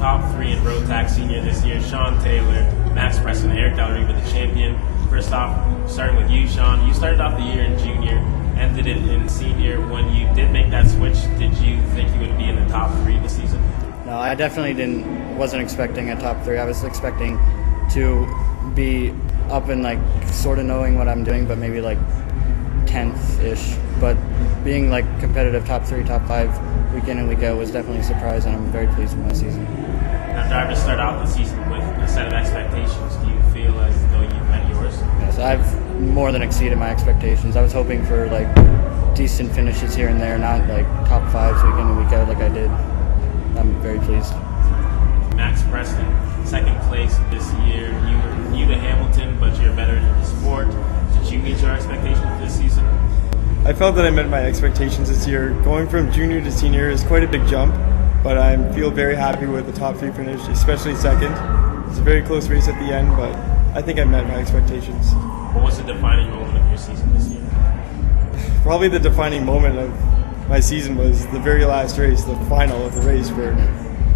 top 3 in Rotax senior this year, Shawn Taylor, Max Preston, and Erik Dalla Riva, the champion. First off, starting with you, Shawn, you started off the year in junior, ended it in senior. When you did make that switch, did you think you would be in the top 3 this season? No, I definitely wasn't expecting a top 3. I was expecting to be up and like sort of knowing what I'm doing, but maybe like 10th-ish. But being like competitive top 3, top 5 week in and week out was definitely a surprise, and I'm very pleased with my season. Now, drivers start out the season with a set of expectations. Do you feel as though you've met yours? Yes, I've more than exceeded my expectations. I was hoping for like decent finishes here and there, not like top 5s week in and week out like I did. I'm very pleased. Max Preston, 2nd place this year. You were new to Hamilton, but you're a veteran in the sport. Did you meet your expectations this season? I felt that I met my expectations this year. Going from junior to senior is quite a big jump, but I feel very happy with the top 3 finish, especially 2nd. It's a very close race at the end, but I think I met my expectations. What was the defining moment of your season this year? Probably the defining moment of my season was the very last race, the final of the race, where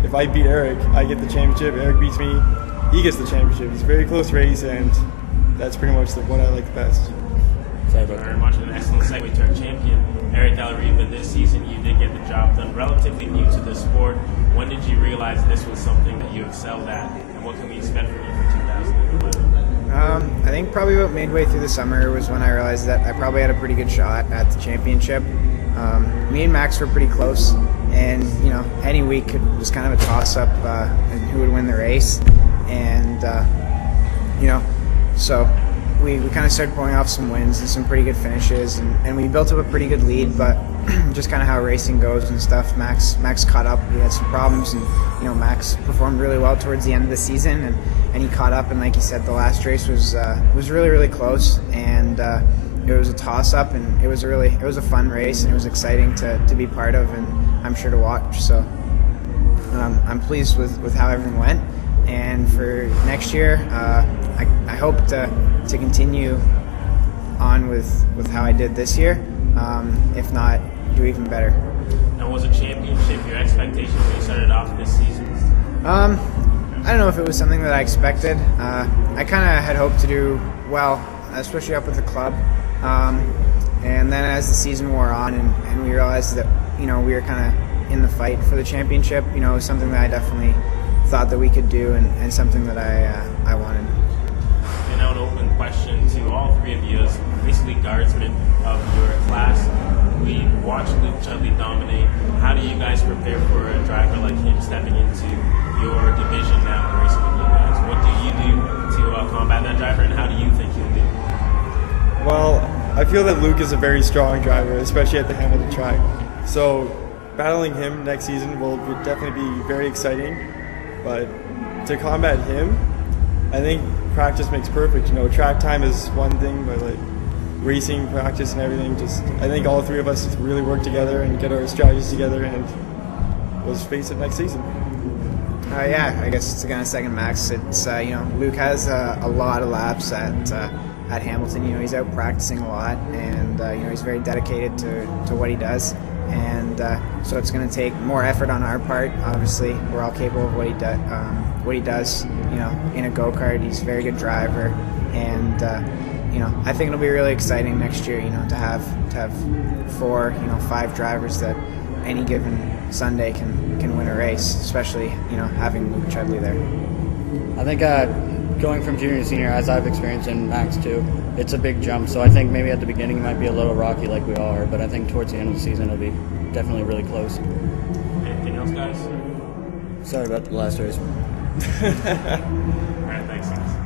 if I beat Erik, I get the championship. Erik beats me, he gets the championship. It's a very close race, and that's pretty much what I like the best. Thank you very much. An excellent segue to our champion, Erik Dalla Riva. This season, you did get the job done. Relatively new to the sport. When did you realize this was something that you excelled at, and what can we expect from you for 2011? I think probably about midway through the summer was when I realized that I probably had a pretty good shot at the championship. Me and Max were pretty close, and any week was kind of a toss-up and who would win the race, and so we kind of started pulling off some wins and some pretty good finishes, and we built up a pretty good lead, but just kind of how racing goes and stuff, Max caught up. We had some problems, and Max performed really well towards the end of the season, and he caught up, and like you said, the last race was really, really close, and it was a toss-up, and it was a fun race, and it was exciting to be part of, and I'm sure to watch. So I'm pleased with how everything went, and for next year, I hope to continue on with how I did this year. If not, do even better. Now, was a championship your expectation when you started off this season? I don't know if it was something that I expected. I kind of had hoped to do well, especially up with the club. And then as the season wore on, and we realized that we were kind of in the fight for the championship, it was something that I definitely thought that we could do, and something that I wanted. And now an open question to all 3 of you as basically guardsmen of your class. We watched Luke Chudleigh dominate. How do you guys prepare for a driver like him stepping into your division now and racing with you guys? What do you do to combat that driver, and how do you think he'll do? Well, I feel that Luke is a very strong driver, especially at the Hamilton track. So battling him next season will definitely be very exciting. But to combat him, I think practice makes perfect. Track time is one thing, but like racing practice and everything, I think all 3 of us really work together and get our strategies together, and let's face it, next season. Yeah, I guess it's gonna second Max. It's Luke has a lot of laps at Hamilton. He's out practicing a lot, and he's very dedicated to what he does, and so it's going to take more effort on our part. Obviously, we're all capable of what he does. In a go-kart, he's a very good driver, and I think it'll be really exciting next year. To have 4, 5 drivers that any given Sunday can win a race, especially having Luke Chudleigh there. I think going from junior to senior, as I've experienced in Max too, it's a big jump. So I think maybe at the beginning it might be a little rocky like we all are, but I think towards the end of the season it'll be definitely really close. Anything else, guys? Sorry about the last race. All right, thanks, guys.